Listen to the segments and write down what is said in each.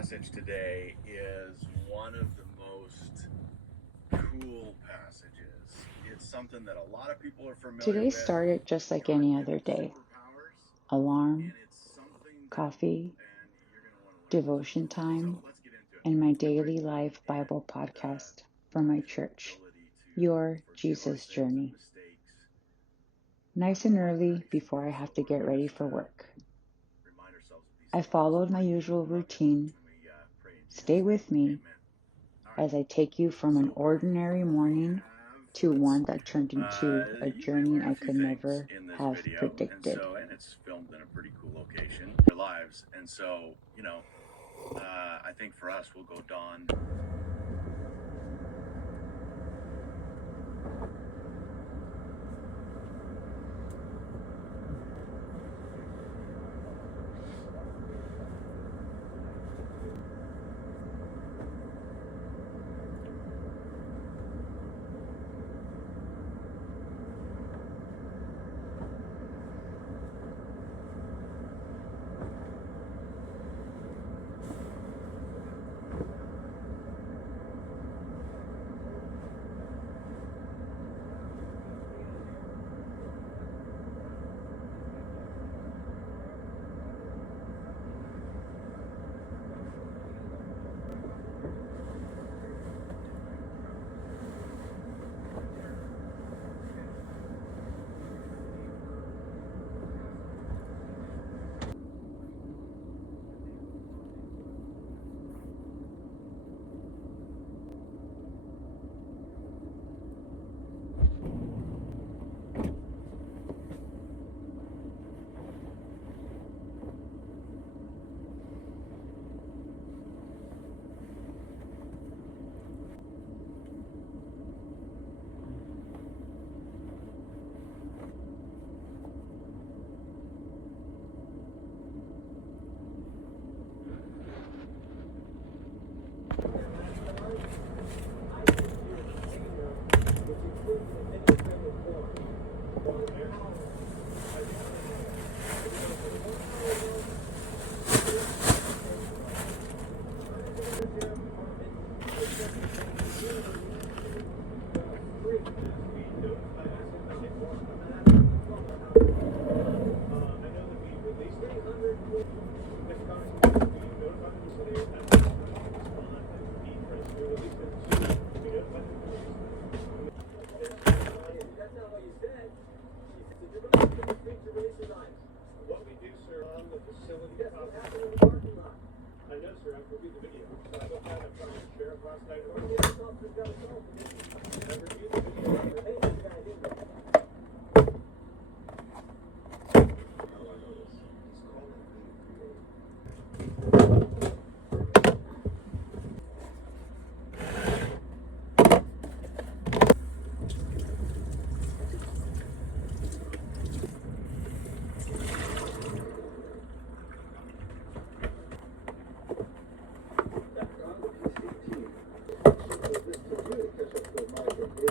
passage today is one of the most cool passages. It's something that a lot of people are familiar Today with. started just like any other day. Alarm, coffee, devotion time, and my daily live Bible podcast from my church, Your Jesus Journey. Nice and early before I have to get ready for work. I followed my usual routine. Stay with me as I take you from an ordinary morning to one that turned into a journey I could never have predicted. And it's filmed in a pretty cool location. Their lives, and so I think for us, we'll go Dawn. What we do, sir, on the facility. Yes, what happened in the parking lot? I know, sir. I've reviewed the video. So I looked at it from the sheriff last night. The officer's got a call from me. I reviewed the video. Hey, this guy did that. How do I know this? He's calling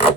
me.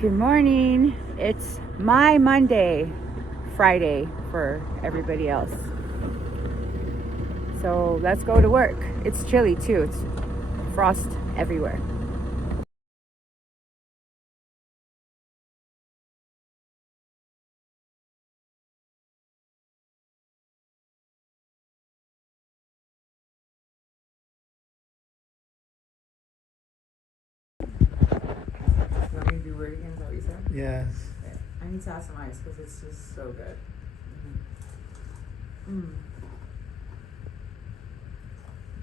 Good morning. It's my Monday, Friday for everybody else. So let's go to work. It's chilly too. It's frost everywhere. You want me to do weird again? Is that what you said? Yes. Okay. I need to have some ice because it's just so good.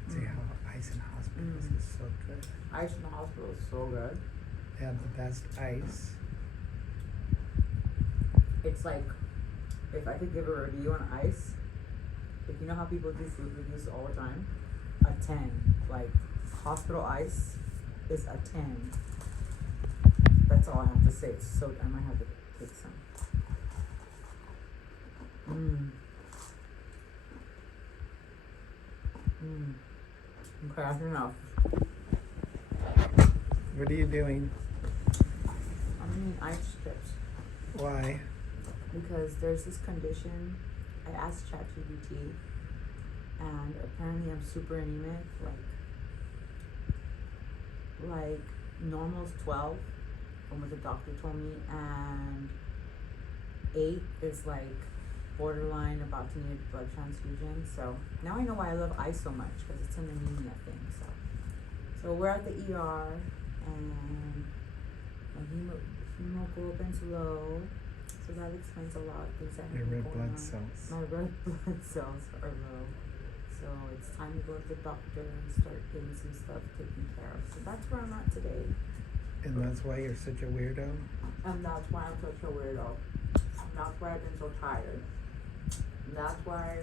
See how ice in hospitals is so good. Ice in the hospital is so good. They have the best ice. It's like, if I could give a review on ice, like you know how people do food reviews all the time? A 10. Like, hospital ice is a 10. That's all I have to say. It's so, I might have to take some. Okay, that's enough. What are you doing? I'm eating ice strips Why? because there's this condition. I asked ChatGPT, and apparently I'm super anemic. Like normal's 12, from what the doctor told me, and 8 is like borderline about to need a blood transfusion. So now I know why I love ice so much, because it's an anemia thing. So we're at the ER, and my hemoglobin's low, so that explains a lot of things that Your have been red going blood on. cells. My red blood cells are low, so it's time to go to the doctor and start getting some stuff taken care of. So that's where I'm at today, And that's why you're such a weirdo? and that's why I'm such a weirdo. And that's why I've been so tired. And that's why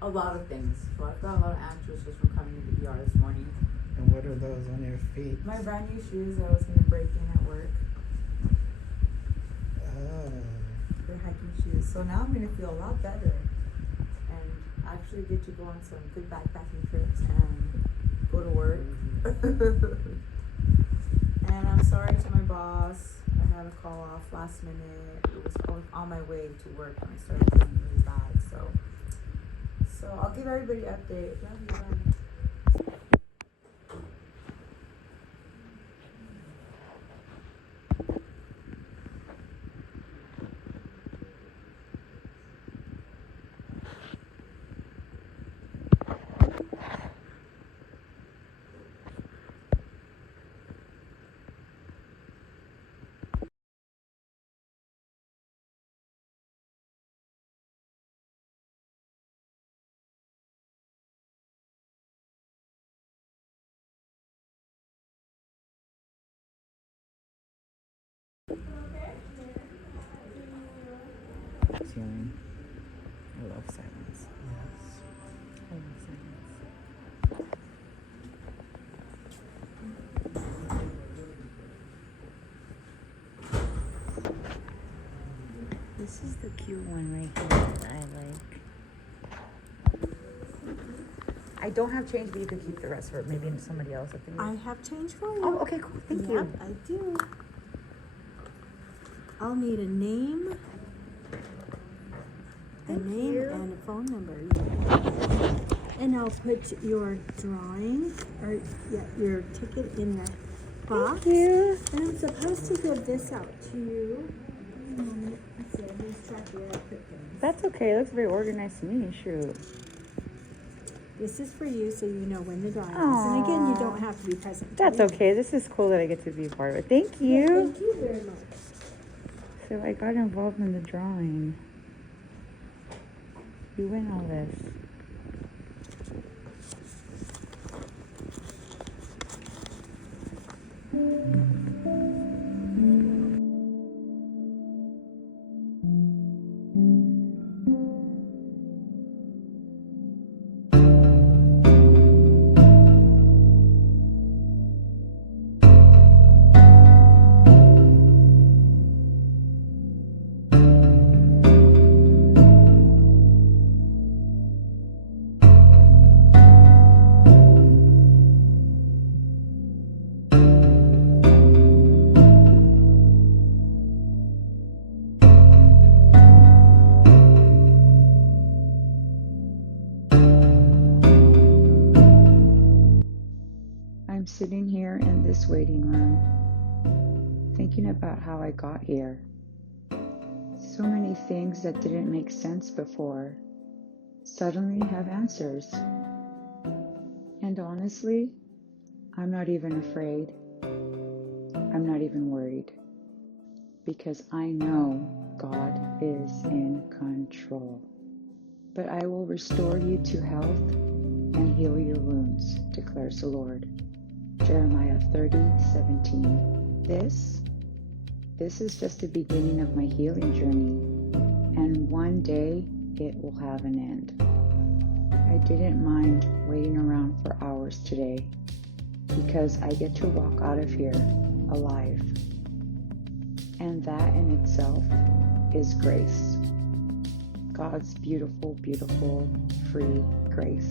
a lot of things. So I've got a lot of answers just from coming to the ER this morning. And what are those on your feet? My brand new shoes I was gonna break in at work. Oh. They're hiking shoes. So now I'm gonna feel a lot better and actually get to go on some good backpacking trips and go to work. And I'm sorry to my boss. I had a call off last minute. It was on my way to work when I started feeling really bad. So I'll give everybody an update. Love you, bye. Healing. I love silence. Yes. I love silence. This is the cute one right here that I like. I don't have change, but you could keep the rest for maybe somebody else. I have change for you. Oh, okay, cool. Thank Yep, you. I do. I'll need a name, you. and a phone number. And I'll put your drawing or your ticket in the box. Thank you. And I'm supposed to give this out to you. Let's see, I'm lose track of where I put things. That's okay. It looks very organized to me. Shoot. This is for you, so you know when the drawing is. And again, you Aw. don't have to be present. That's okay. This is cool that I get to be a part of it. Thank you. Thank you very much. So I got involved in the drawing. You win all this. this waiting room, thinking about how I got here. So many things that didn't make sense before suddenly have answers. And honestly, I'm not even afraid. I'm not even worried. Because I know God is in control. But I will restore you to health and heal your wounds, declares the Lord. Jeremiah 30:17. This is just the beginning of my healing journey, and one day it will have an end. I didn't mind waiting around for hours today, because I get to walk out of here alive. And that in itself is grace. God's beautiful, beautiful, free grace.